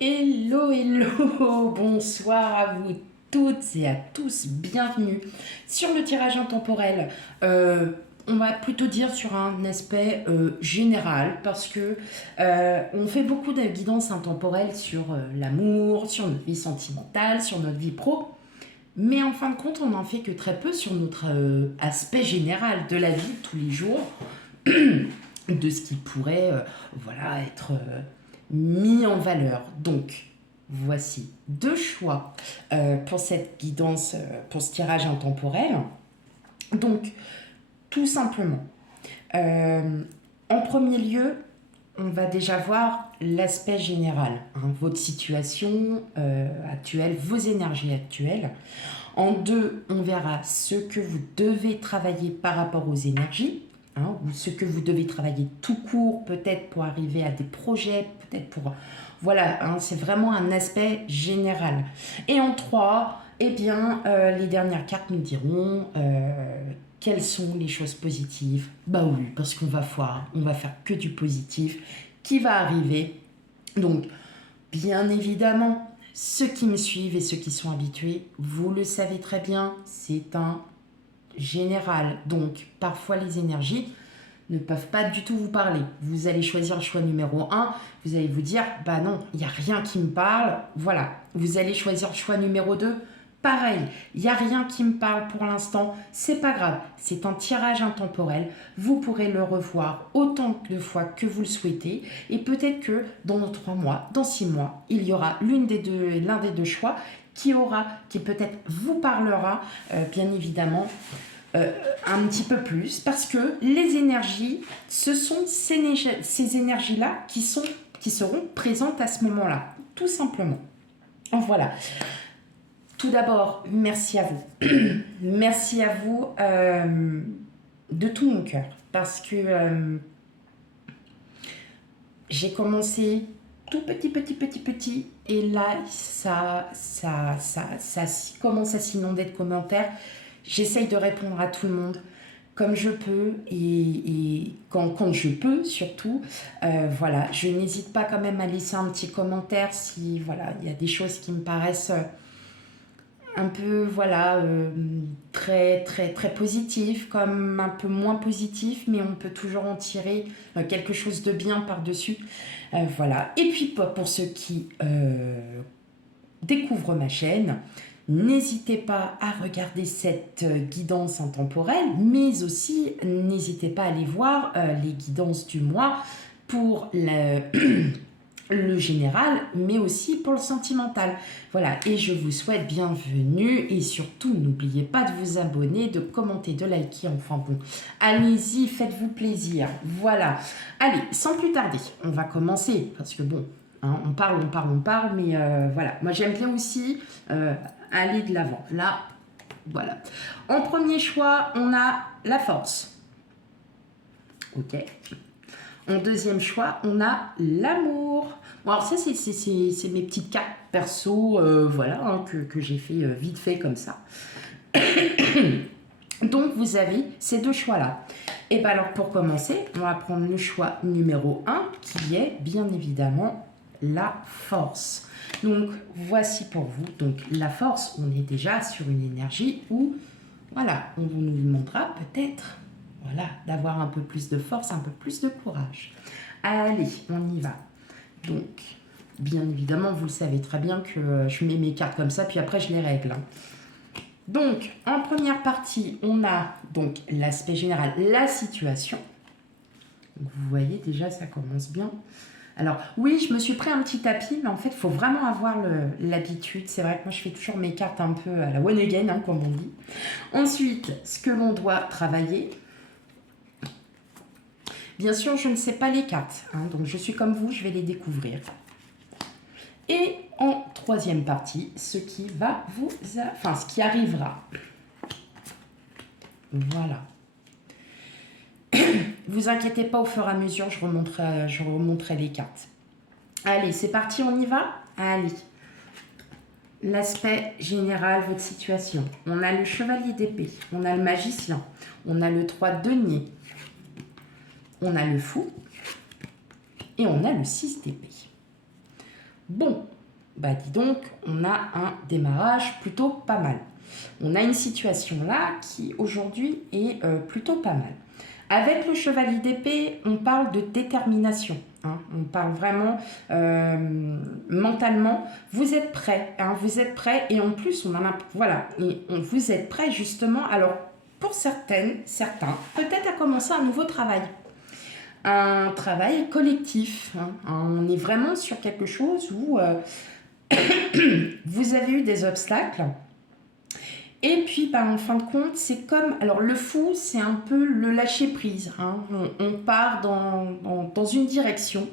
Hello, hello, bonsoir à vous toutes et à tous, bienvenue sur le tirage intemporel. On va plutôt dire sur un aspect général parce que on fait beaucoup de guidance intemporelle sur l'amour, sur notre vie sentimentale, sur notre vie pro, mais en fin de compte, on n'en fait que très peu sur notre aspect général de la vie de tous les jours, de ce qui pourrait voilà, être mis en valeur. Donc, voici deux choix pour cette guidance, pour ce tirage intemporel. Donc, tout simplement, euh, en premier lieu, on va déjà voir l'aspect général, hein, votre situation actuelle, vos énergies actuelles. En deux, on verra ce que vous devez travailler par rapport aux énergies, hein, ou ce que vous devez travailler tout court, peut-être pour arriver à des projets, peut-être pour... Voilà, hein, c'est vraiment un aspect général. Et en trois, eh bien, les dernières cartes nous diront quelles sont les choses positives. Bah oui, parce qu'on va voir, on va faire que du positif qui va arriver. Donc, bien évidemment, ceux qui me suivent et ceux qui sont habitués, vous le savez très bien, c'est un général. Donc, parfois les énergies ne peuvent pas du tout vous parler. Vous allez choisir le choix numéro un, vous allez vous dire, bah non, il n'y a rien qui me parle. Voilà, vous allez choisir le choix numéro 2. Pareil, il n'y a rien qui me parle pour l'instant, c'est pas grave, c'est un tirage intemporel, vous pourrez le revoir autant de fois que vous le souhaitez, et peut-être que dans 3 mois, dans 6 mois, il y aura l'un des deux choix qui peut-être vous parlera, bien évidemment, un petit peu plus, parce que les énergies, ce sont ces énergies-là qui seront présentes à ce moment-là, tout simplement. Voilà. Tout d'abord, merci à vous. Merci à vous de tout mon cœur, parce que j'ai commencé tout petit, et là, ça commence à s'inonder de commentaires. J'essaye de répondre à tout le monde comme je peux et quand je peux surtout. Voilà, je n'hésite pas quand même à laisser un petit commentaire si voilà, il y a des choses qui me paraissent un peu voilà très positif comme un peu moins positif, mais on peut toujours en tirer quelque chose de bien par-dessus. Voilà. Et puis pour ceux qui découvrent ma chaîne, n'hésitez pas à regarder cette guidance intemporelle, mais aussi n'hésitez pas à aller voir les guidances du mois pour le général, mais aussi pour le sentimental. Voilà, et je vous souhaite bienvenue, et surtout, n'oubliez pas de vous abonner, de commenter, de liker, enfin bon, allez-y, faites-vous plaisir. Voilà, allez, sans plus tarder, on va commencer, parce que bon, hein, on parle, mais voilà, moi j'aime bien aussi aller de l'avant. Là, voilà. En premier choix, on a la force. Ok. En deuxième choix, on a l'amour. Bon, alors ça, c'est mes petites cartes perso, voilà, hein, que j'ai fait vite fait comme ça. Donc, vous avez ces deux choix-là. Et bien alors, pour commencer, on va prendre le choix numéro 1, qui est bien évidemment la force. Donc, voici pour vous. Donc, la force, on est déjà sur une énergie où, voilà, on nous demandera peut-être voilà, d'avoir un peu plus de force, un peu plus de courage. Allez, on y va. Donc, bien évidemment, vous le savez très bien que je mets mes cartes comme ça, puis après je les règle. Hein. Donc, en première partie, on a donc l'aspect général, la situation. Donc, vous voyez déjà, ça commence bien. Alors, oui, je me suis pris un petit tapis, mais en fait, il faut vraiment avoir l'habitude. C'est vrai que moi, je fais toujours mes cartes un peu à la one again, hein, comme on dit. Ensuite, ce que l'on doit travailler. Bien sûr, je ne sais pas les cartes, hein, donc je suis comme vous, je vais les découvrir. Et en troisième partie, ce qui va ce qui arrivera. Voilà. Vous inquiétez pas, au fur et à mesure, je remonterai les cartes. Allez, c'est parti, on y va? Allez. L'aspect général, votre situation. On a le chevalier d'épée, on a le magicien, on a le 3 de denier, on a le fou et on a le 6 d'épée. Bon, bah dis donc, on a un démarrage plutôt pas mal. On a une situation là qui aujourd'hui est plutôt pas mal. Avec le chevalier d'épée, on parle de détermination. Hein. On parle vraiment mentalement. Vous êtes prêt, hein, vous êtes prêt, et en plus, voilà, vous êtes prêt justement. Alors, pour certains, peut-être à commencer un nouveau travail. Un travail collectif. Hein. On est vraiment sur quelque chose où vous avez eu des obstacles. Et puis, bah, en fin de compte, c'est comme... Alors, le fou, c'est un peu le lâcher-prise. Hein. On part dans une direction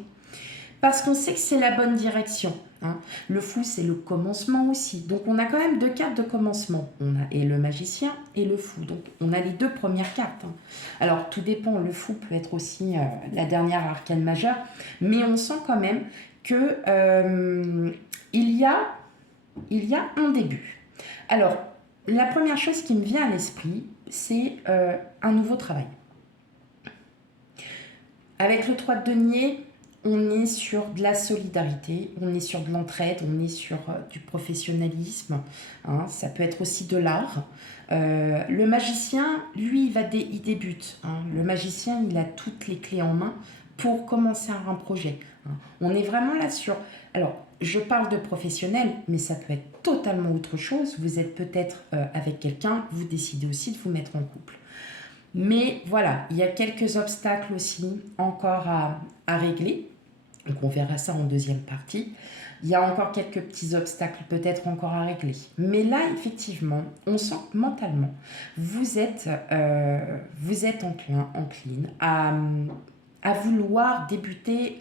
parce qu'on sait que c'est la bonne direction. Hein. Le fou, c'est le commencement aussi. Donc, on a quand même deux cartes de commencement. On a et le magicien et le fou. Donc, on a les deux premières cartes. Hein. Alors, tout dépend. Le fou peut être aussi la dernière arcane majeure. Mais on sent quand même que il y a un début. Alors, la première chose qui me vient à l'esprit, c'est un nouveau travail. Avec le 3 de denier, on est sur de la solidarité, on est sur de l'entraide, on est sur du professionnalisme. Hein, ça peut être aussi de l'art. Le magicien, lui, il débute. Hein. Le magicien, il a toutes les clés en main pour commencer un projet. Hein. On est vraiment là sur... Alors, je parle de professionnel, mais ça peut être totalement autre chose. Vous êtes peut-être avec quelqu'un, vous décidez aussi de vous mettre en couple. Mais voilà, il y a quelques obstacles aussi encore à régler. Donc on verra ça en deuxième partie. Il y a encore quelques petits obstacles peut-être encore à régler. Mais là, effectivement, on sent que mentalement, vous êtes encline à vouloir débuter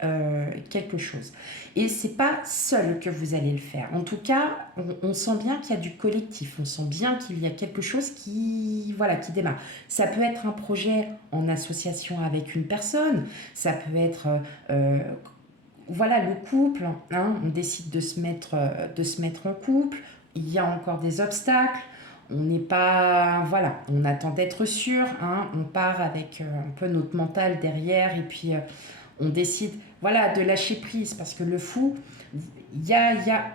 quelque chose. Et c'est pas seul que vous allez le faire. En tout cas, on sent bien qu'il y a du collectif. On sent bien qu'il y a quelque chose qui démarre. Ça peut être un projet en association avec une personne. Ça peut être... le couple, hein, on décide de se mettre en couple, il y a encore des obstacles, on n'est pas, on attend d'être sûr, hein, on part avec un peu notre mental derrière et puis on décide, de lâcher prise parce que le fou, il y a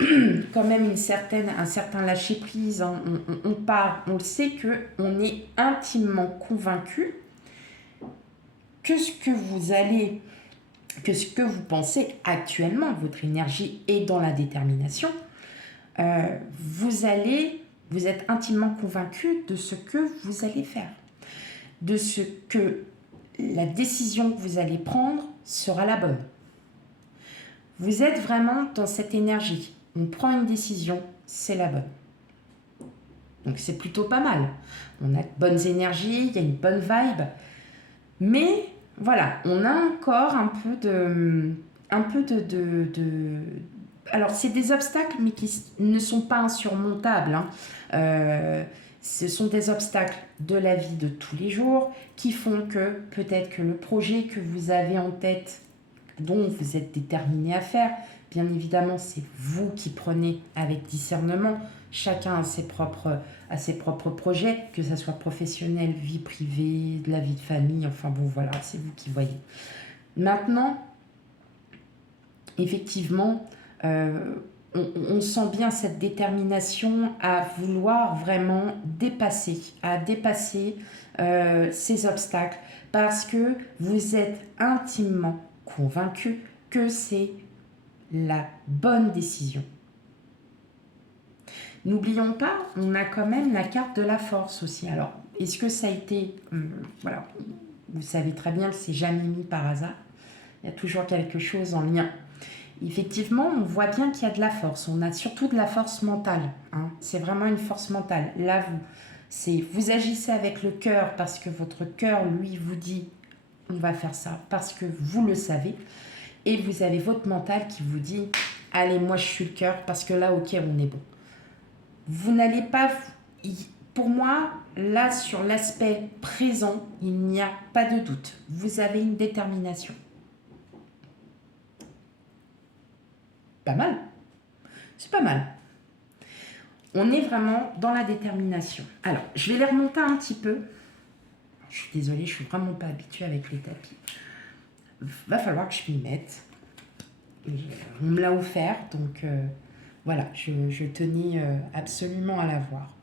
quand même un certain lâcher prise, hein, on part, on le sait qu'on est intimement convaincu que ce que vous pensez actuellement, votre énergie est dans la détermination, vous êtes intimement convaincu de ce que vous allez faire, de ce que la décision que vous allez prendre sera la bonne. Vous êtes vraiment dans cette énergie. On prend une décision, c'est la bonne. Donc c'est plutôt pas mal. On a de bonnes énergies, il y a une bonne vibe, mais... Voilà, on a encore un peu de alors, c'est des obstacles, mais qui ne sont pas insurmontables. Hein. Ce sont des obstacles de la vie de tous les jours qui font que peut-être que le projet que vous avez en tête, dont vous êtes déterminé à faire, bien évidemment, c'est vous qui prenez avec discernement. Chacun a ses propres projets, que ce soit professionnel, vie privée, de la vie de famille, enfin bon, voilà, c'est vous qui voyez. Maintenant, effectivement, on sent bien cette détermination à vouloir vraiment dépasser ces obstacles parce que vous êtes intimement convaincu que c'est la bonne décision. N'oublions pas, on a quand même la carte de la force aussi. Alors, est-ce que ça a été... vous savez très bien que c'est jamais mis par hasard. Il y a toujours quelque chose en lien. Effectivement, on voit bien qu'il y a de la force. On a surtout de la force mentale. Hein. C'est vraiment une force mentale. Là, vous agissez avec le cœur parce que votre cœur, lui, vous dit on va faire ça parce que vous le savez. Et vous avez votre mental qui vous dit allez, moi, je suis le cœur parce que là, ok, on est bon. Vous n'allez pas... Pour moi, là, sur l'aspect présent, il n'y a pas de doute. Vous avez une détermination. Pas mal. C'est pas mal. On est vraiment dans la détermination. Alors, je vais les remonter un petit peu. Je suis désolée, je suis vraiment pas habituée avec les tapis. Va falloir que je m'y mette. On me l'a offert, donc voilà, je tenais absolument à l'avoir.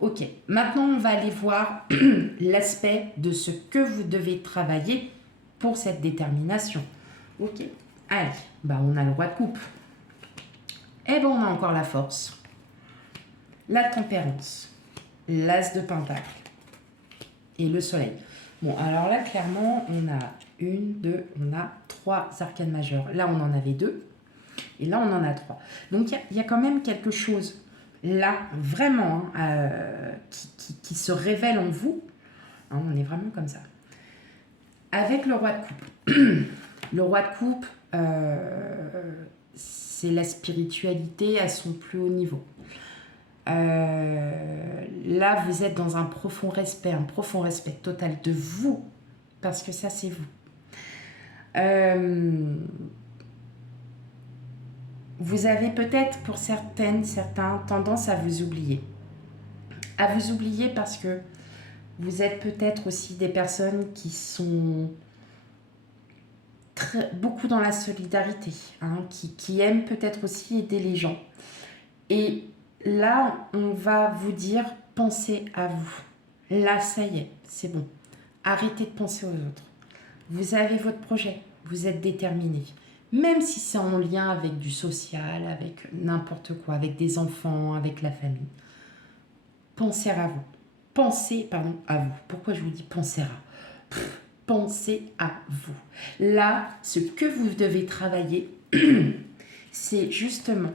Ok, maintenant on va aller voir l'aspect de ce que vous devez travailler pour cette détermination. Ok, allez, bah on a le roi de coupe. Et ben on a encore la force, la tempérance, l'as de pentacle et le soleil. Bon, alors là, clairement, on a on a 3 arcanes majeures. Là, on en avait 2. Et là, on en a 3. Donc, il y a quand même quelque chose là, vraiment, qui se révèle en vous. Hein, on est vraiment comme ça. Avec le roi de coupe. Le roi de coupe, c'est la spiritualité à son plus haut niveau. Là, vous êtes dans un profond respect total de vous, parce que ça, c'est vous. Vous avez peut-être, pour certains, tendance à vous oublier. À vous oublier parce que vous êtes peut-être aussi des personnes qui sont beaucoup dans la solidarité, hein, qui aiment peut-être aussi aider les gens. Et là, on va vous dire, pensez à vous. Là, ça y est, c'est bon. Arrêtez de penser aux autres. Vous avez votre projet, vous êtes déterminé. Même si c'est en lien avec du social, avec n'importe quoi, avec des enfants, avec la famille. Pensez à vous. Pensez, à vous. Pourquoi je vous dis pensez à pensez à vous. Là, ce que vous devez travailler, c'est justement,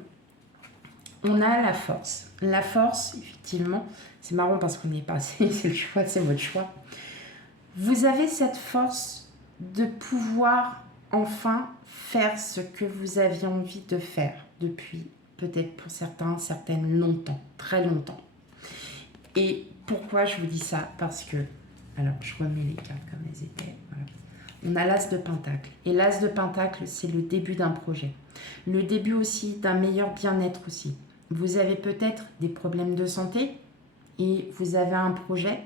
on a la force. La force, effectivement, c'est marrant parce qu'on est passé, c'est le choix, c'est votre choix. Vous avez cette force de pouvoir enfin faire ce que vous aviez envie de faire depuis, peut-être pour certaines longtemps, très longtemps. Et pourquoi je vous dis ça? Parce que, alors je remets les cartes comme elles étaient, voilà. On a l'as de pentacle. Et l'as de pentacle, c'est le début d'un projet. Le début aussi d'un meilleur bien-être aussi. Vous avez peut-être des problèmes de santé et vous avez un projet.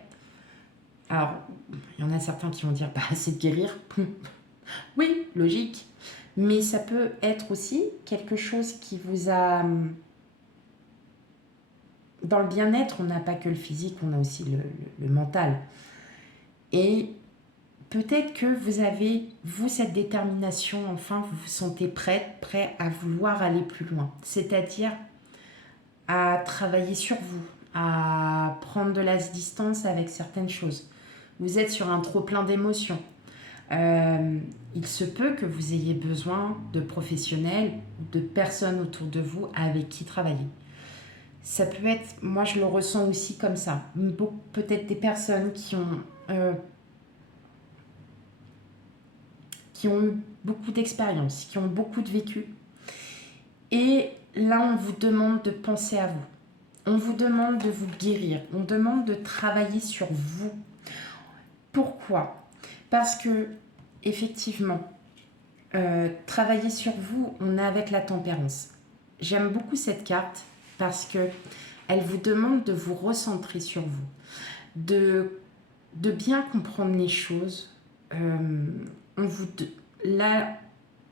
Alors, il y en a certains qui vont dire, bah, c'est de guérir. Oui, logique. Mais ça peut être aussi quelque chose qui vous a... Dans le bien-être, on n'a pas que le physique, on a aussi le mental. Et peut-être que vous avez, vous, cette détermination, enfin, vous vous sentez prêt à vouloir aller plus loin. C'est-à-dire à travailler sur vous, à prendre de la distance avec certaines choses. Vous êtes sur un trop-plein d'émotions. Il se peut que vous ayez besoin de professionnels, de personnes autour de vous avec qui travailler. Ça peut être, moi je le ressens aussi comme ça, peut-être des personnes qui ont eu beaucoup d'expérience, qui ont beaucoup de vécu. Et là, on vous demande de penser à vous. On vous demande de vous guérir. On demande de travailler sur vous. Pourquoi? Parce que, effectivement, travailler sur vous, on est avec la tempérance. J'aime beaucoup cette carte parce que elle vous demande de vous recentrer sur vous, de bien comprendre les choses. Là,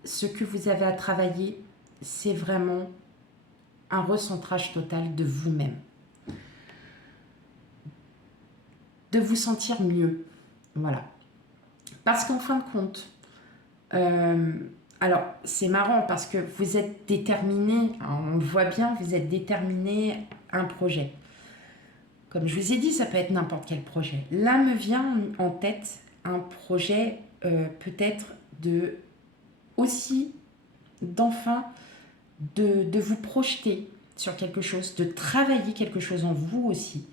ce que vous avez à travailler, c'est vraiment un recentrage total de vous-même. De vous sentir mieux. Voilà. Parce qu'en fin de compte, alors c'est marrant parce que vous êtes déterminé, on le voit bien, vous êtes déterminé à un projet. Comme je vous ai dit, ça peut être n'importe quel projet. Là me vient en tête un projet peut-être d'enfin de vous projeter sur quelque chose, de travailler quelque chose en vous aussi,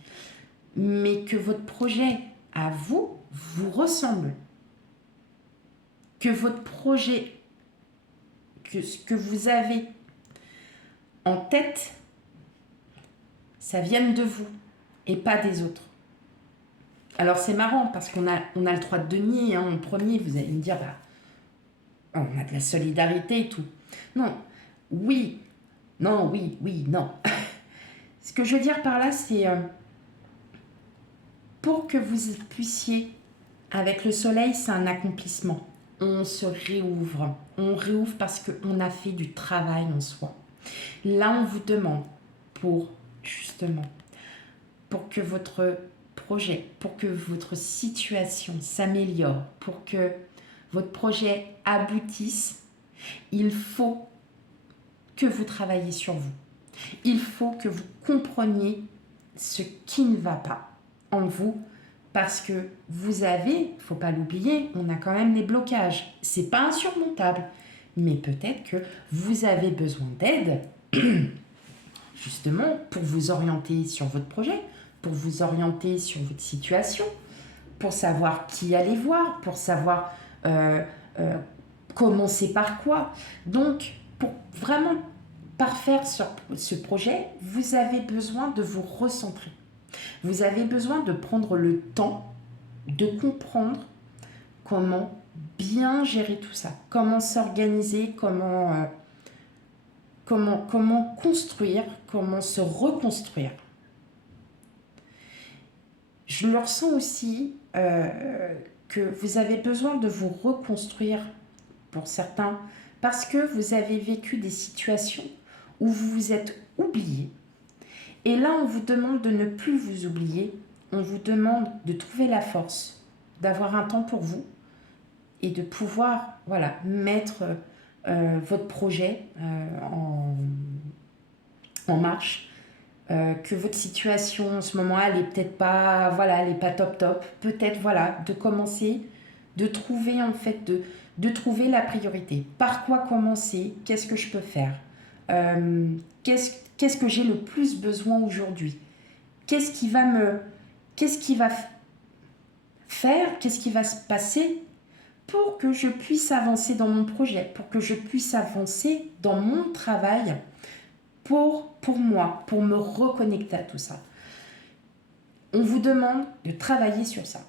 mais que votre projet à vous ressemble. Que votre projet, que ce que vous avez en tête, ça vienne de vous et pas des autres. Alors c'est marrant parce qu'on a le 3 de denier, hein, en premier, vous allez me dire, bah, on a de la solidarité et tout. Non, oui, non, oui, non. Ce que je veux dire par là, c'est pour que vous puissiez, avec le soleil, c'est un accomplissement. on se réouvre. On réouvre parce qu'on a fait du travail en soi. Là, on vous demande justement, pour que votre projet, pour que votre situation s'améliore, pour que votre projet aboutisse, il faut que vous travaillez sur vous. Il faut que vous compreniez ce qui ne va pas en vous, parce que vous avez, il ne faut pas l'oublier, on a quand même des blocages. C'est pas insurmontable, mais peut-être que vous avez besoin d'aide, justement, pour vous orienter sur votre projet, pour vous orienter sur votre situation, pour savoir qui aller voir, pour savoir commencer par quoi. Donc, pour vraiment parfaire ce projet, vous avez besoin de vous recentrer. Vous avez besoin de prendre le temps de comprendre comment bien gérer tout ça, comment s'organiser, comment construire, comment se reconstruire. Je le ressens aussi que vous avez besoin de vous reconstruire pour certains parce que vous avez vécu des situations où vous vous êtes oublié. Et là, on vous demande de ne plus vous oublier. On vous demande de trouver la force, d'avoir un temps pour vous et de pouvoir mettre votre projet en marche. Que votre situation en ce moment, elle est peut-être pas, elle est pas top. Peut-être, de commencer, de trouver en fait, de trouver la priorité. Par quoi commencer? Qu'est-ce que je peux faire? Qu'est-ce que j'ai le plus besoin aujourd'hui? Qu'est-ce qui va faire? Qu'est-ce qui va se passer pour que je puisse avancer dans mon projet, pour que je puisse avancer dans mon travail, pour moi, pour me reconnecter à tout ça. On vous demande de travailler sur ça.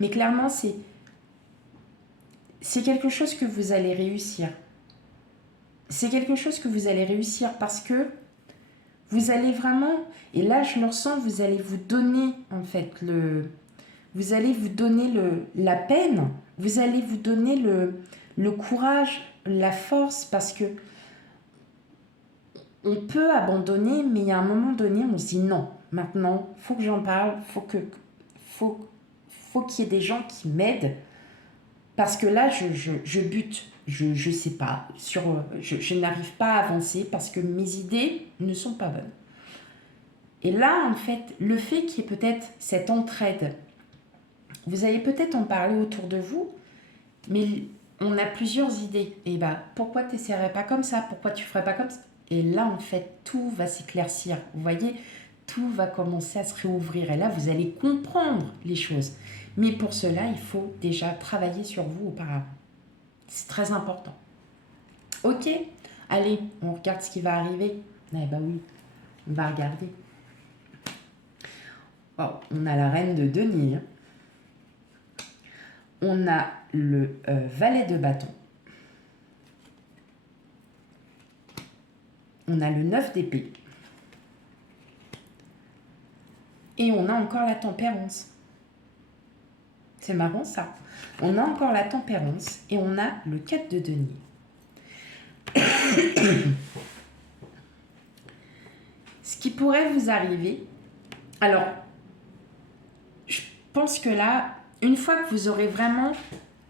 Mais clairement, c'est quelque chose que vous allez réussir. C'est quelque chose que vous allez réussir parce que vous allez vraiment, et là je le ressens, vous allez vous donner en fait vous allez vous donner la peine, vous allez vous donner le courage, la force, parce que on peut abandonner, mais il y a un moment donné, on se dit non, maintenant, il faut que j'en parle, faut qu'il y ait des gens qui m'aident, parce que là, je bute, je sais pas, je n'arrive pas à avancer parce que mes idées ne sont pas bonnes. Et là, en fait, le fait qu'il y ait peut-être cette entraide, vous allez peut-être en parler autour de vous, mais on a plusieurs idées. Et pourquoi tu n'essaierais pas comme ça? Pourquoi tu ne ferais pas comme ça? Et là, en fait, tout va s'éclaircir. Vous voyez, tout va commencer à se réouvrir. Et là, vous allez comprendre les choses. Mais pour cela, il faut déjà travailler sur vous auparavant. C'est très important. Ok, allez, on regarde ce qui va arriver. Oui, on va regarder. Oh, on a la reine de denier. On a le valet de bâton. On a le 9 d'épée. Et on a encore la tempérance. C'est marrant ça. On a encore la tempérance et on a le 4 de denier. Ce qui pourrait vous arriver, alors, je pense que là, une fois que vous aurez vraiment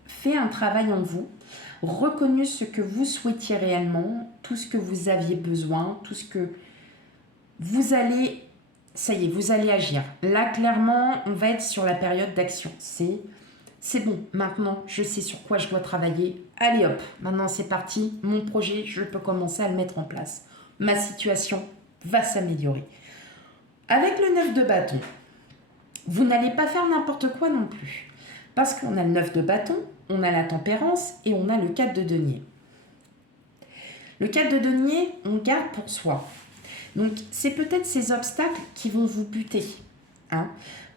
fait un travail en vous, reconnu ce que vous souhaitiez réellement, tout ce que vous aviez besoin, tout ce que vous allez, ça y est, vous allez agir. Là, clairement, on va être sur la période d'action. C'est bon, maintenant, je sais sur quoi je dois travailler. Allez hop, maintenant c'est parti, mon projet, je peux commencer à le mettre en place. Ma situation va s'améliorer. Avec le 9 de bâton, vous n'allez pas faire n'importe quoi non plus. Parce qu'on a le 9 de bâton, on a la tempérance et on a le 4 de denier. Le 4 de denier, on garde pour soi. Donc, c'est peut-être ces obstacles qui vont vous buter.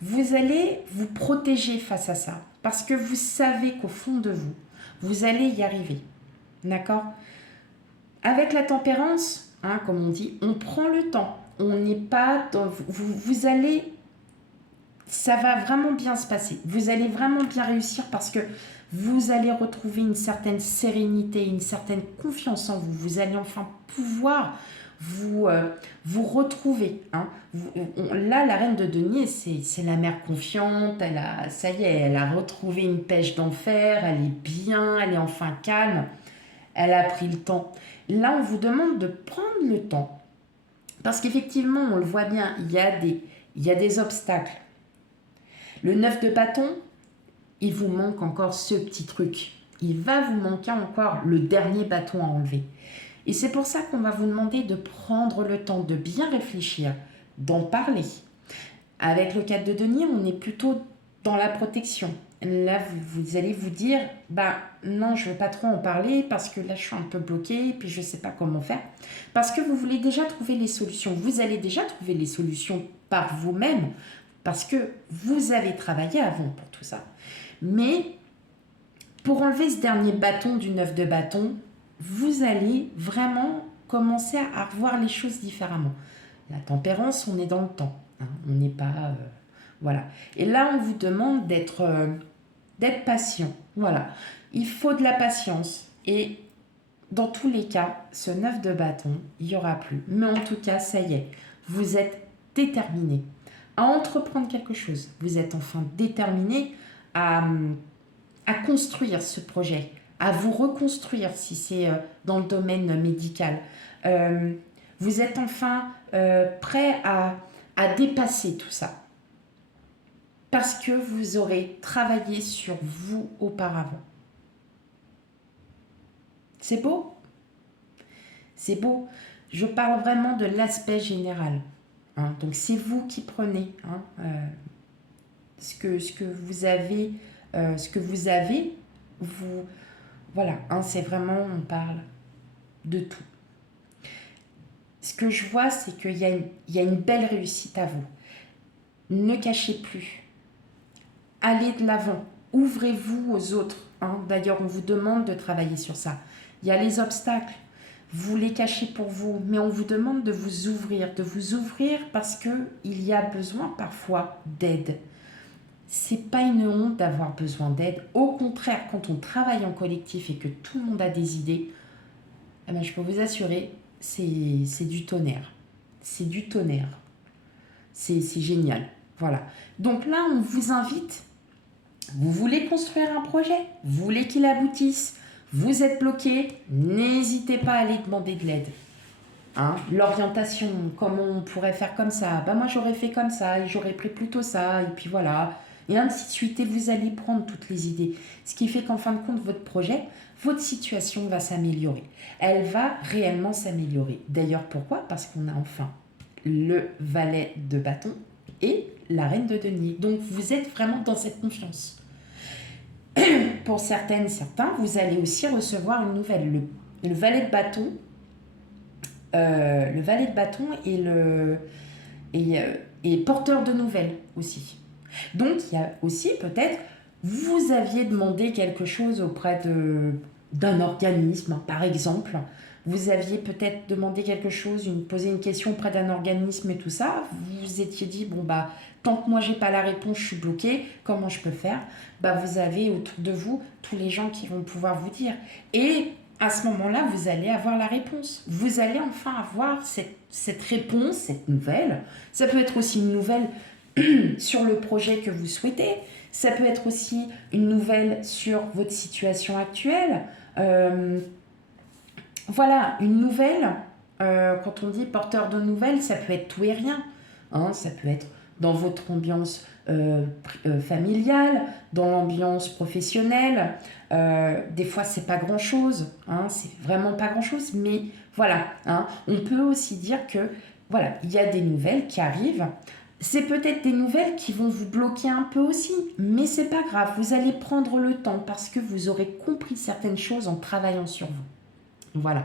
Vous allez vous protéger face à ça. Parce que vous savez qu'au fond de vous, vous allez y arriver. D'accord? Avec la tempérance, hein, comme on dit, on prend le temps. On n'est pas dans... Vous allez... Ça va vraiment bien se passer. Vous allez vraiment bien réussir parce que vous allez retrouver une certaine sérénité, une certaine confiance en vous. Vous allez enfin pouvoir vous retrouver. Hein. Là, la reine de denier, c'est la mère confiante. Ça y est, elle a retrouvé une pêche d'enfer. Elle est bien, elle est enfin calme. Elle a pris le temps. Là, on vous demande de prendre le temps. Parce qu'effectivement, on le voit bien, il y a des obstacles. Le 9 de bâton, il vous manque encore ce petit truc. Il va vous manquer encore le dernier bâton à enlever. Et c'est pour ça qu'on va vous demander de prendre le temps de bien réfléchir, d'en parler. Avec le 4 de denier, on est plutôt dans la protection. Là, vous allez vous dire, bah non, je ne veux pas trop en parler parce que là, je suis un peu bloquée et puis je ne sais pas comment faire. Parce que vous voulez déjà trouver les solutions. Vous allez déjà trouver les solutions par vous-même parce que vous avez travaillé avant pour tout ça. Mais pour enlever ce dernier bâton du 9 de bâton, vous allez vraiment commencer à revoir les choses différemment. La tempérance, on est dans le temps. Hein, on n'est pas... voilà. Et là, on vous demande d'être patient. Voilà. Il faut de la patience. Et dans tous les cas, ce 9 de bâton, il n'y aura plus. Mais en tout cas, ça y est, vous êtes déterminé à entreprendre quelque chose. Vous êtes enfin déterminé à construire ce projet, à vous reconstruire si c'est dans le domaine médical. Vous êtes enfin prêt à dépasser tout ça. Parce que vous aurez travaillé sur vous auparavant. C'est beau? C'est beau. Je parle vraiment de l'aspect général. Hein. Donc c'est vous qui prenez ce que vous avez, vous voilà. Hein, c'est vraiment, on parle de tout. Ce que je vois, c'est qu'il y a une belle réussite à vous. Ne cachez plus. Allez de l'avant, ouvrez-vous aux autres. Hein. D'ailleurs, on vous demande de travailler sur ça. Il y a les obstacles, vous les cachez pour vous, mais on vous demande de vous ouvrir parce qu'il y a besoin parfois d'aide. C'est pas une honte d'avoir besoin d'aide. Au contraire, quand on travaille en collectif et que tout le monde a des idées, eh bien, je peux vous assurer, c'est du tonnerre. C'est du tonnerre. C'est génial. Voilà. Donc là, on vous invite. Vous voulez construire un projet, vous voulez qu'il aboutisse, vous êtes bloqué, n'hésitez pas à aller demander de l'aide. Hein, l'orientation, comment on pourrait faire comme ça, bah moi j'aurais fait comme ça, et j'aurais pris plutôt ça, et puis voilà, et ainsi de suite, et vous allez prendre toutes les idées. Ce qui fait qu'en fin de compte, votre projet, votre situation va s'améliorer. Elle va réellement s'améliorer. D'ailleurs, pourquoi? Parce qu'on a enfin le valet de bâton et la reine de denier. Donc, vous êtes vraiment dans cette confiance. Pour certains, vous allez aussi recevoir une nouvelle. Le valet de bâton, est porteur de nouvelles aussi. Donc, il y a aussi peut-être, vous aviez demandé quelque chose auprès d'un organisme, par exemple. Vous aviez peut-être demandé quelque chose, posé une question auprès d'un organisme et tout ça. Vous vous étiez dit, bon, bah, tant que moi, j'ai pas la réponse, je suis bloquée. Comment je peux faire? Bah, vous avez autour de vous tous les gens qui vont pouvoir vous dire. Et à ce moment-là, vous allez avoir la réponse. Vous allez enfin avoir cette réponse, cette nouvelle. Ça peut être aussi une nouvelle sur le projet que vous souhaitez. Ça peut être aussi une nouvelle sur votre situation actuelle. Voilà, une nouvelle, quand on dit porteur de nouvelles, ça peut être tout et rien. Hein, ça peut être dans votre ambiance familiale, dans l'ambiance professionnelle. Des fois, c'est pas grand-chose. Hein, c'est vraiment pas grand-chose. Mais voilà, hein, on peut aussi dire que voilà, il y a des nouvelles qui arrivent. C'est peut-être des nouvelles qui vont vous bloquer un peu aussi, mais c'est pas grave. Vous allez prendre le temps parce que vous aurez compris certaines choses en travaillant sur vous. Voilà.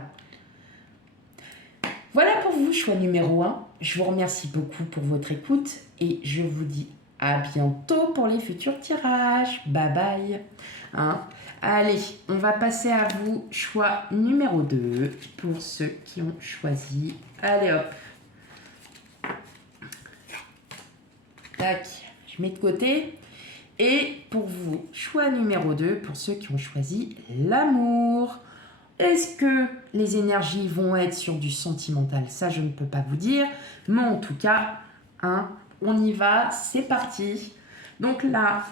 Voilà pour vous, choix numéro 1. Je vous remercie beaucoup pour votre écoute et je vous dis À bientôt pour les futurs tirages. Bye bye. Hein? Allez, on va passer à vous. Choix numéro 2 pour ceux qui ont choisi. Allez hop. Tac, je mets de côté. Et pour vous, choix numéro 2 pour ceux qui ont choisi l'amour. Est-ce que les énergies vont être sur du sentimental? Ça, je ne peux pas vous dire. Mais en tout cas, hein, on y va. C'est parti. Donc là,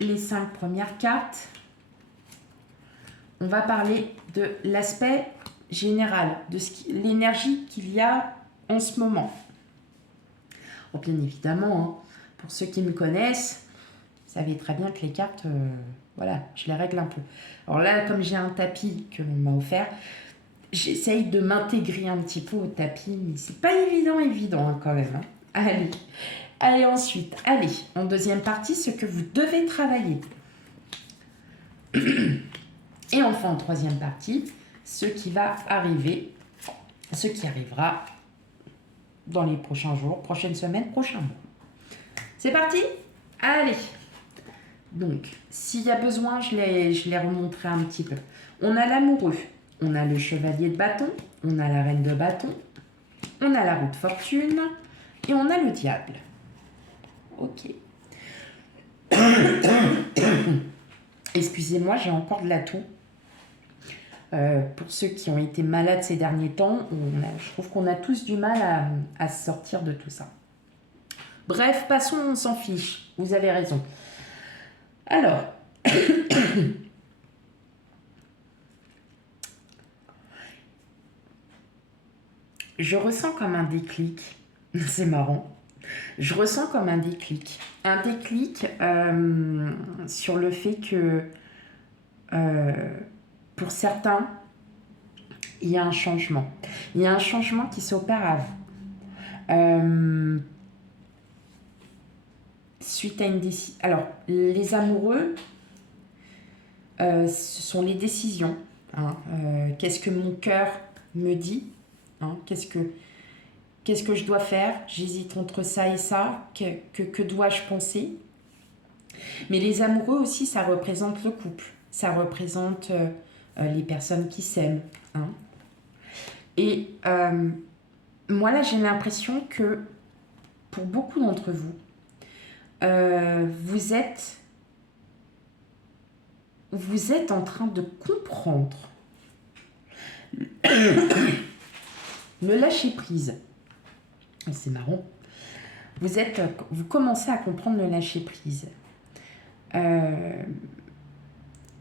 les 5 premières cartes, on va parler de l'aspect général, de l'énergie qu'il y a en ce moment. Bon, bien évidemment, hein, pour ceux qui me connaissent, vous savez très bien que les cartes, voilà, je les règle un peu. Alors là, comme j'ai un tapis que l'on m'a offert, j'essaye de m'intégrer un petit peu au tapis, mais c'est pas évident hein, quand même. Hein. Allez, ensuite, en deuxième partie, ce que vous devez travailler. Et enfin, en troisième partie, ce qui va arriver, ce qui arrivera dans les prochains jours, prochaines semaines, prochains mois. C'est parti? Allez! Donc, s'il y a besoin, je les remonterai un petit peu. On a l'amoureux, on a le chevalier de bâton, on a la reine de bâton, on a la roue de fortune et on a le diable. Ok. Excusez-moi, j'ai encore de la toux. Pour ceux qui ont été malades ces derniers temps, je trouve qu'on a tous du mal à sortir de tout ça. Bref, passons, on s'en fiche. Vous avez raison. Alors, je ressens comme un déclic. C'est marrant. Je ressens comme un déclic. Un déclic sur le fait que pour certains, il y a un changement. Il y a un changement qui s'opère à vous. Suite à une décision. Alors, les amoureux, ce sont les décisions. Hein. Qu'est-ce que mon cœur me dit? Hein. Qu'est-ce que je dois faire? J'hésite entre ça et ça. Que dois-je penser? Mais les amoureux aussi, ça représente le couple. Ça représente les personnes qui s'aiment. Hein. Et moi, là, j'ai l'impression que pour beaucoup d'entre vous, vous êtes en train de comprendre le lâcher prise. C'est marrant. Vous commencez à comprendre le lâcher prise.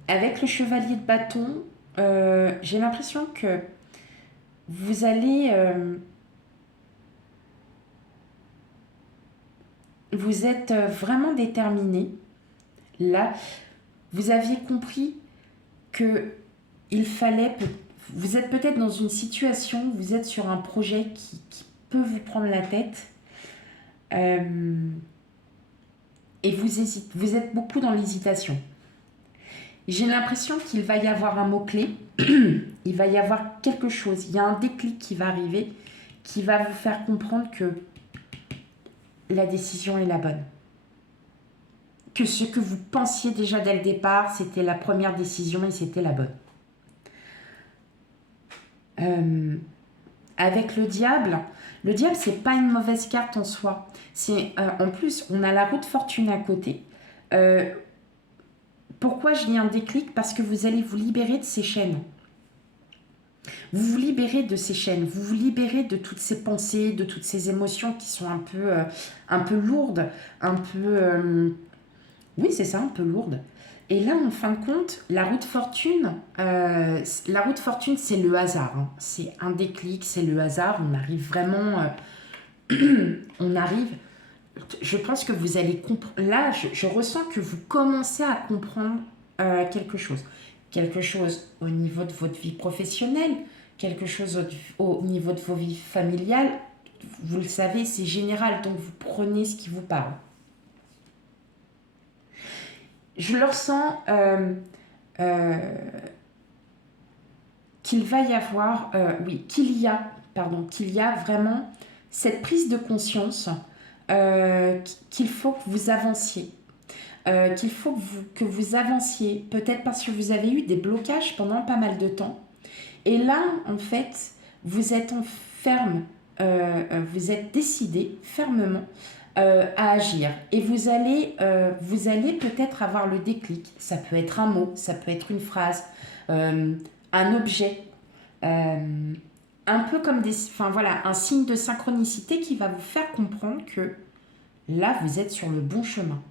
Avec le chevalier de bâton, j'ai l'impression que vous allez... vous êtes vraiment déterminé. Là, vous aviez compris que il fallait... Vous êtes peut-être dans une situation, vous êtes sur un projet qui peut vous prendre la tête. Et vous êtes beaucoup dans l'hésitation. J'ai l'impression qu'il va y avoir un mot-clé, il va y avoir quelque chose, il y a un déclic qui va arriver, qui va vous faire comprendre que la décision est la bonne. Que ce que vous pensiez déjà dès le départ, c'était la première décision et c'était la bonne. Avec le diable, c'est pas une mauvaise carte en soi. En plus, on a la roue de fortune à côté. Pourquoi je dis un déclic? Parce que vous allez vous libérer de ces chaînes. Vous vous libérez de ces chaînes, vous vous libérez de toutes ces pensées, de toutes ces émotions qui sont un peu lourdes, un peu... oui, c'est ça, un peu lourdes. Et là, en fin de compte, la roue de fortune, c'est le hasard. Hein. C'est un déclic, c'est le hasard. On arrive vraiment... Je pense que vous allez comprendre... Là, je ressens que vous commencez à comprendre quelque chose. Quelque chose au niveau de votre vie professionnelle, quelque chose au niveau de vos vies familiales. Vous le savez, c'est général, donc vous prenez ce qui vous parle. Je le ressens qu'il y a vraiment cette prise de conscience qu'il faut que vous avanciez. Qu'il faut que vous avanciez, peut-être parce que vous avez eu des blocages pendant pas mal de temps. Et là, en fait, vous êtes en ferme, vous êtes décidé fermement à agir. Et vous allez peut-être avoir le déclic. Ça peut être un mot, ça peut être une phrase, un objet, un peu comme un signe de synchronicité qui va vous faire comprendre que là, vous êtes sur le bon chemin.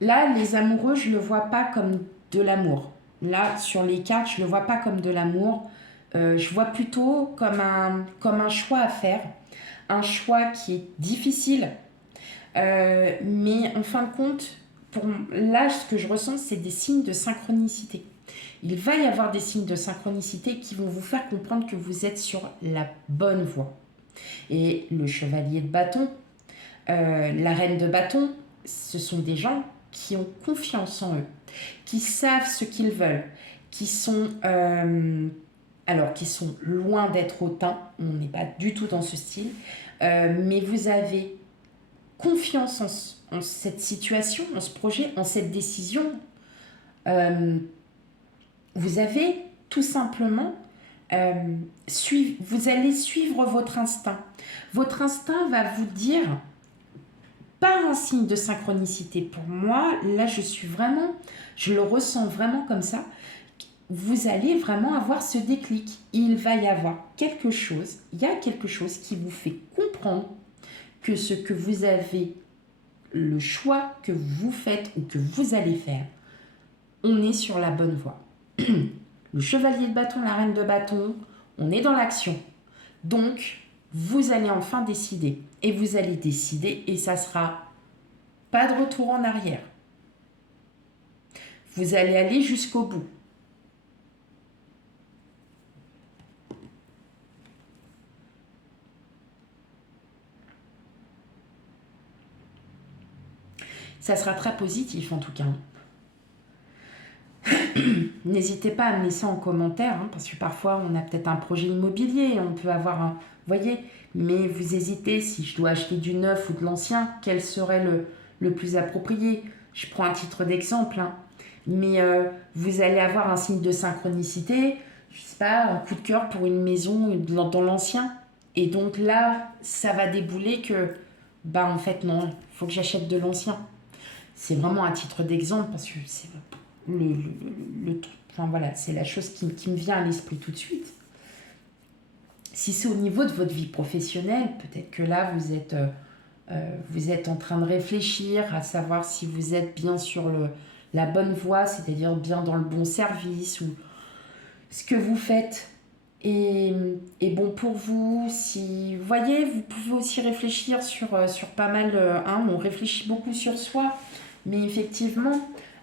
Là, les amoureux, je ne le vois pas comme de l'amour. Là, sur les cartes, je ne le vois pas comme de l'amour. Je vois plutôt comme un choix à faire. Un choix qui est difficile. Mais en fin de compte, là, ce que je ressens, c'est des signes de synchronicité. Il va y avoir des signes de synchronicité qui vont vous faire comprendre que vous êtes sur la bonne voie. Et le chevalier de bâton, la reine de bâton, ce sont des gens qui ont confiance en eux, qui savent ce qu'ils veulent, qui sont loin d'être hautains, on n'est pas du tout dans ce style, mais vous avez confiance en cette situation, en ce projet, en cette décision. Vous avez tout simplement, vous allez suivre votre instinct. Votre instinct va vous dire, par un signe de synchronicité, pour moi, là je le ressens vraiment comme ça, vous allez vraiment avoir ce déclic. Il va y avoir quelque chose, il y a quelque chose qui vous fait comprendre que ce que vous avez, le choix que vous faites ou que vous allez faire, on est sur la bonne voie. Le chevalier de bâton, la reine de bâton, on est dans l'action. Donc, vous allez enfin décider. Et vous allez décider et ça sera pas de retour en arrière. Vous allez aller jusqu'au bout. Ça sera très positif en tout cas. N'hésitez pas à me laisser en commentaire, parce que parfois on a peut-être un projet immobilier, on peut avoir un... voyez, mais vous hésitez si je dois acheter du neuf ou de l'ancien, quel serait le plus approprié. Je prends un titre d'exemple, mais vous allez avoir un signe de synchronicité, je sais pas, un coup de cœur pour une maison dans l'ancien. Et donc là, ça va débouler que, en fait non, il faut que j'achète de l'ancien. C'est vraiment un titre d'exemple parce que c'est c'est la chose qui me vient à l'esprit tout de suite. Si c'est au niveau de votre vie professionnelle, peut-être que là vous êtes en train de réfléchir à savoir si vous êtes bien sur la bonne voie, c'est-à-dire bien dans le bon service, ou ce que vous faites est bon pour vous. Si vous voyez, vous pouvez aussi réfléchir sur pas mal, on réfléchit beaucoup sur soi, mais effectivement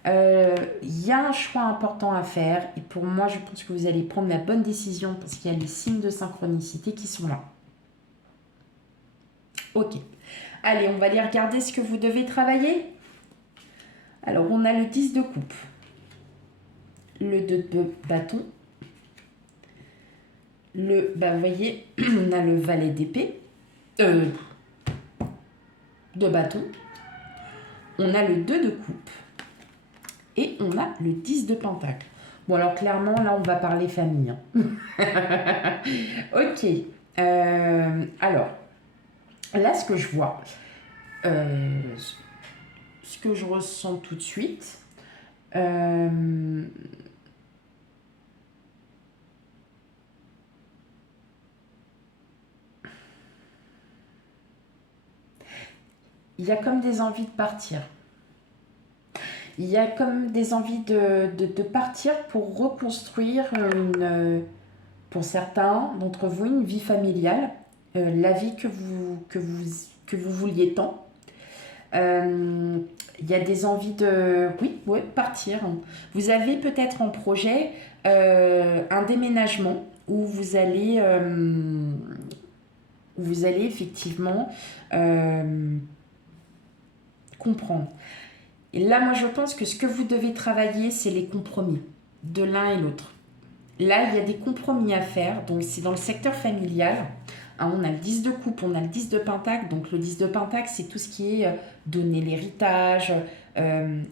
il y a un choix important à faire et pour moi je pense que vous allez prendre la bonne décision parce qu'il y a les signes de synchronicité qui sont là. Ok, allez, on va aller regarder ce que vous devez travailler. Alors on a le 10 de coupe, le 2 de bâton, vous voyez, on a le valet d'épée, de bâton, on a le 2 de coupe et on a le 10 de pentacle. Bon, alors clairement, là, on va parler famille. Ok. Alors, là, ce que je vois, ce que je ressens tout de suite, il y a comme des envies de partir. Il y a comme des envies de partir pour reconstruire, pour certains d'entre vous, une vie familiale, la vie que vous vouliez tant. Il y a des envies de partir. Vous avez peut-être en projet un déménagement où vous allez effectivement comprendre. Et là, moi, je pense que ce que vous devez travailler, c'est les compromis de l'un et l'autre. Là, il y a des compromis à faire. Donc, c'est dans le secteur familial. Hein, on a le 10 de coupe, on a le 10 de pentacle. Donc le 10 de pentacle, c'est tout ce qui est donner l'héritage,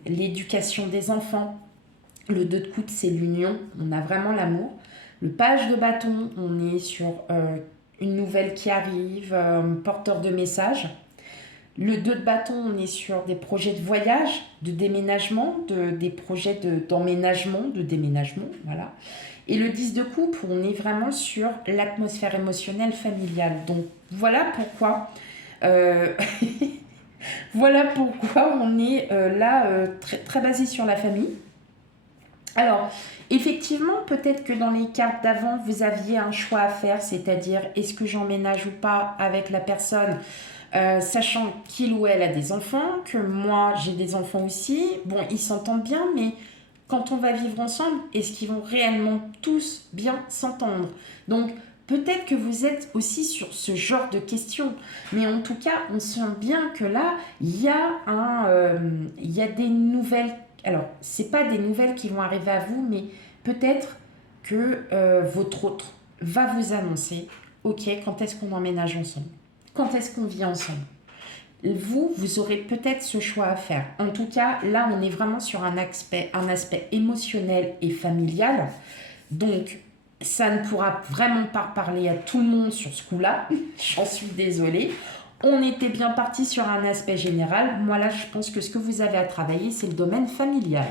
l'éducation des enfants. Le 2 de coupe, c'est l'union, on a vraiment l'amour. Le page de bâton, on est sur une nouvelle qui arrive, porteur de message. Le 2 de bâton, on est sur des projets de voyage, de déménagement, des projets d'emménagement, de déménagement, voilà. Et le 10 de coupe, on est vraiment sur l'atmosphère émotionnelle familiale. Donc voilà pourquoi, euh, voilà pourquoi on est là très, très basé sur la famille. Alors, effectivement, peut-être que dans les cartes d'avant, vous aviez un choix à faire, c'est-à-dire est-ce que j'emménage ou pas avec la personne, sachant qu'il ou elle a des enfants, que moi j'ai des enfants aussi. Bon, ils s'entendent bien, mais quand on va vivre ensemble, est-ce qu'ils vont réellement tous bien s'entendre? Donc, peut-être que vous êtes aussi sur ce genre de questions, mais en tout cas, on sent bien que là, il y a des nouvelles. Alors, c'est pas des nouvelles qui vont arriver à vous, mais peut-être que votre autre va vous annoncer, ok, quand est-ce qu'on emménage ensemble? Quand est-ce qu'on vit ensemble? Vous aurez peut-être ce choix à faire. En tout cas, là, on est vraiment sur un aspect émotionnel et familial. Donc, ça ne pourra vraiment pas parler à tout le monde sur ce coup-là. J'en suis désolée. On était bien parti sur un aspect général. Moi, là, je pense que ce que vous avez à travailler, c'est le domaine familial.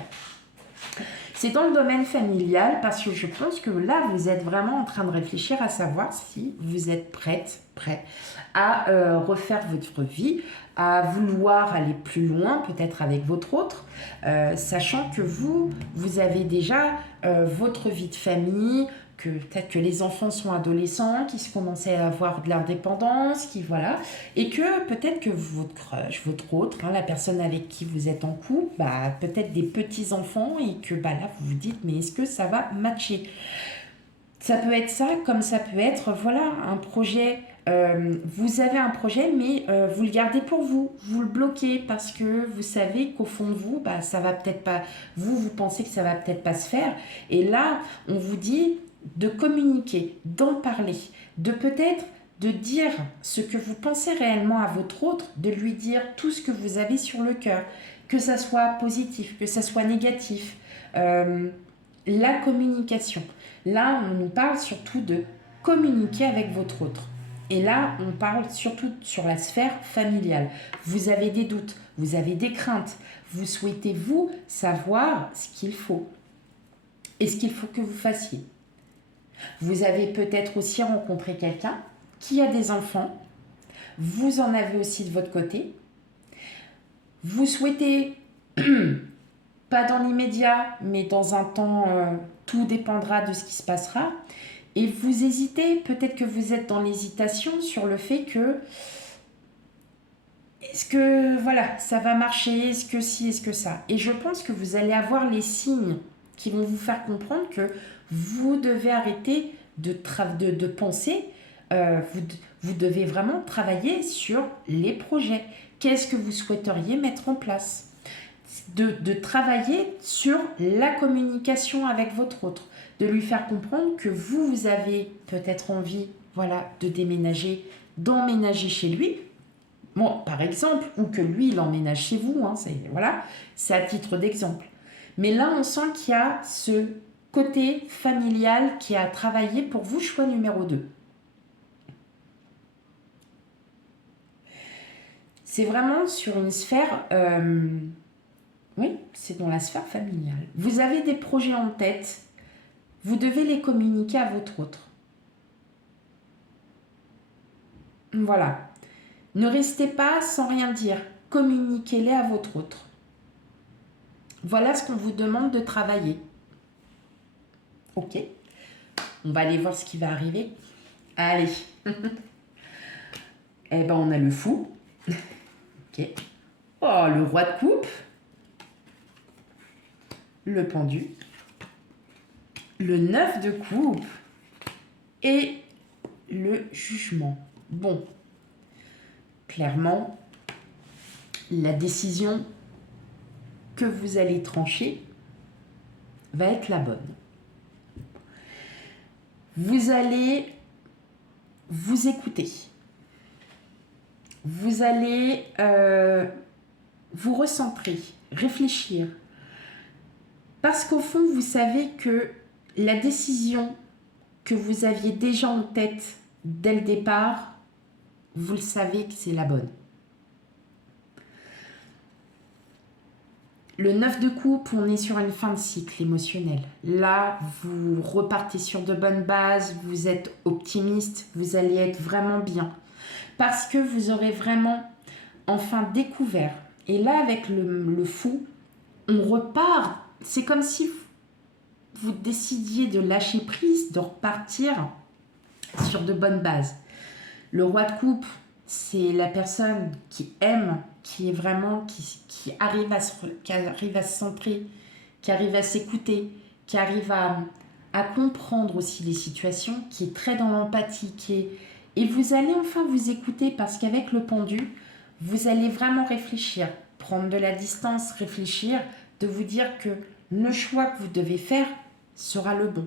C'est dans le domaine familial parce que je pense que là, vous êtes vraiment en train de réfléchir à savoir si vous êtes prêt à refaire votre vie, à vouloir aller plus loin, peut-être avec votre autre, sachant que vous avez déjà votre vie de famille, que peut-être que les enfants sont adolescents, qui se commencent à avoir de l'indépendance, qui voilà, et que peut-être que votre crush, votre autre, hein, la personne avec qui vous êtes en couple, bah, peut-être des petits-enfants, et que bah, là, vous vous dites, mais est-ce que ça va matcher? Ça peut être ça, comme ça peut être, voilà, un projet. Vous avez un projet, mais vous le gardez pour vous. Vous le bloquez parce que vous savez qu'au fond de vous, bah, ça va peut-être pas. Vous pensez que ça va peut-être pas se faire. Et là, on vous dit de communiquer, d'en parler, de peut-être de dire ce que vous pensez réellement à votre autre, de lui dire tout ce que vous avez sur le cœur, que ça soit positif, que ça soit négatif. La communication. Là, on nous parle surtout de communiquer avec votre autre. Et là, on parle surtout sur la sphère familiale. Vous avez des doutes, vous avez des craintes, vous souhaitez, vous, savoir ce qu'il faut et ce qu'il faut que vous fassiez. Vous avez peut-être aussi rencontré quelqu'un qui a des enfants, vous en avez aussi de votre côté. Vous souhaitez, pas dans l'immédiat, mais dans un temps, tout dépendra de ce qui se passera. Et vous hésitez, peut-être que vous êtes dans l'hésitation sur le fait que est-ce que voilà, ça va marcher, est-ce que si, est-ce que ça. Et je pense que vous allez avoir les signes qui vont vous faire comprendre que vous devez arrêter de penser, vous devez vraiment travailler sur les projets. Qu'est-ce que vous souhaiteriez mettre en place? De travailler sur la communication avec votre autre, de lui faire comprendre que vous avez peut-être envie, voilà, de déménager, d'emménager chez lui, bon, par exemple, ou que lui, il emménage chez vous, hein, voilà, c'est à titre d'exemple. Mais là, on sent qu'il y a ce côté familial qui a travaillé pour vous, choix numéro 2. C'est vraiment sur une sphère... oui, c'est dans la sphère familiale. Vous avez des projets en tête, vous devez les communiquer à votre autre. Voilà. Ne restez pas sans rien dire. Communiquez-les à votre autre. Voilà ce qu'on vous demande de travailler. Ok. On va aller voir ce qui va arriver. Allez. Eh ben, on a le fou. Ok. Oh, le roi de coupe. Le pendu. Le 9 de coupe. Et le jugement. Bon. Clairement, la décision que vous allez trancher va être la bonne. Vous allez vous écouter. Vous allez vous recentrer, réfléchir. Parce qu'au fond, vous savez que la décision que vous aviez déjà en tête dès le départ, vous le savez que c'est la bonne. Le 9 de coupe, on est sur une fin de cycle émotionnel. Là, vous repartez sur de bonnes bases, vous êtes optimiste, vous allez être vraiment bien. Parce que vous aurez vraiment enfin découvert. Et là, avec le fou, on repart. C'est comme si vous décidiez de lâcher prise, de repartir sur de bonnes bases. Le roi de coupe, c'est la personne qui aime, qui est vraiment, qui arrive à se centrer, qui arrive à s'écouter, qui arrive à comprendre aussi les situations, qui est très dans l'empathie, et vous allez enfin vous écouter parce qu'avec le pendu, vous allez vraiment réfléchir, prendre de la distance, réfléchir, de vous dire que le choix que vous devez faire sera le bon.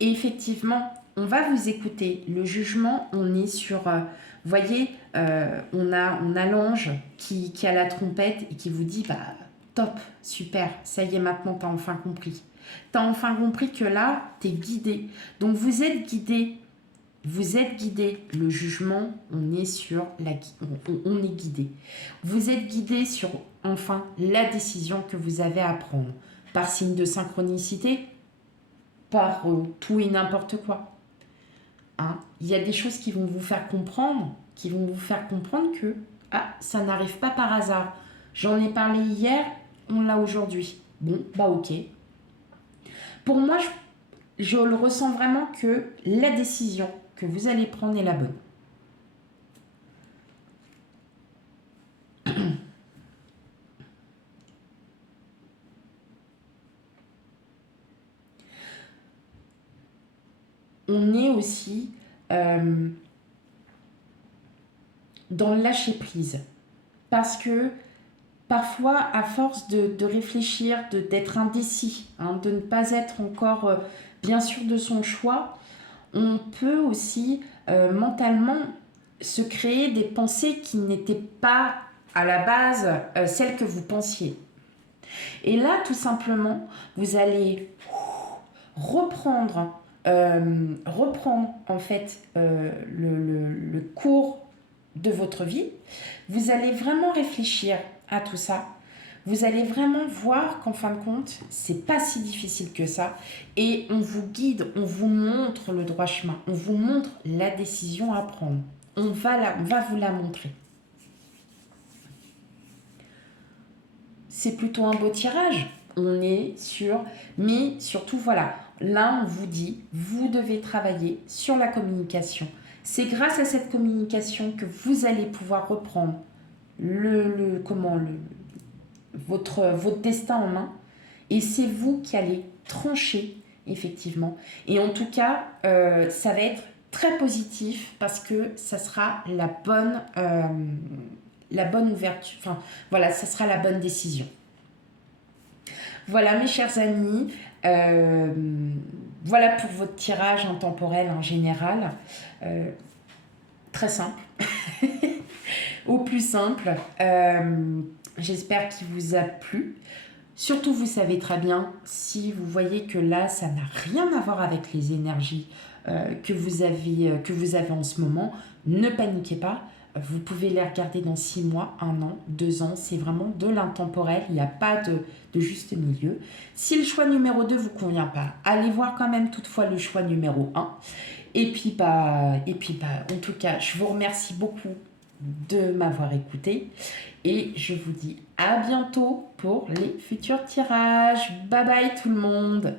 Et effectivement, on va vous écouter. Le jugement, on est sur... vous voyez, on a l'ange qui a la trompette et qui vous dit bah, top, super, ça y est, maintenant t'as enfin compris. T'as enfin compris que là, t'es guidé. Donc vous êtes guidé. Vous êtes guidé. Le jugement, on est sur on est guidé. Vous êtes guidé sur enfin la décision que vous avez à prendre. Par signe de synchronicité, par tout et n'importe quoi. Hein, il y a des choses qui vont vous faire comprendre, que ça n'arrive pas par hasard. J'en ai parlé hier, on l'a aujourd'hui. Bon, bah ok. Pour moi, je le ressens vraiment que la décision que vous allez prendre est la bonne. On est aussi dans le lâcher prise. Parce que parfois, à force de réfléchir, d'être indécis, de ne pas être encore bien sûr de son choix, on peut aussi mentalement se créer des pensées qui n'étaient pas à la base celles que vous pensiez. Et là, tout simplement, vous allez reprendre en fait le cours de votre vie. Vous allez vraiment réfléchir à tout ça. Vous allez vraiment voir qu'en fin de compte, c'est pas si difficile que ça. Et on vous guide, on vous montre le droit chemin, on vous montre la décision à prendre. On va vous la montrer. C'est plutôt un beau tirage. On est sur... Mais surtout, voilà, là, on vous dit, vous devez travailler sur la communication. C'est grâce à cette communication que vous allez pouvoir reprendre votre destin en main. Et c'est vous qui allez trancher, effectivement. Et en tout cas, ça va être très positif parce que ça sera la bonne ouverture. Enfin, voilà, ça sera la bonne décision. Voilà, mes chers amis. Voilà pour votre tirage intemporel en général. Très simple. Au plus simple. J'espère qu'il vous a plu. Surtout, vous savez très bien, si vous voyez que là, ça n'a rien à voir avec les énergies que vous avez en ce moment, ne paniquez pas. Vous pouvez les regarder dans 6 mois, 1 an, 2 ans. C'est vraiment de l'intemporel. Il n'y a pas de juste milieu. Si le choix numéro 2 ne vous convient pas, allez voir quand même toutefois le choix numéro 1. Et puis, en tout cas, je vous remercie beaucoup de m'avoir écouté. Et je vous dis à bientôt pour les futurs tirages. Bye bye tout le monde!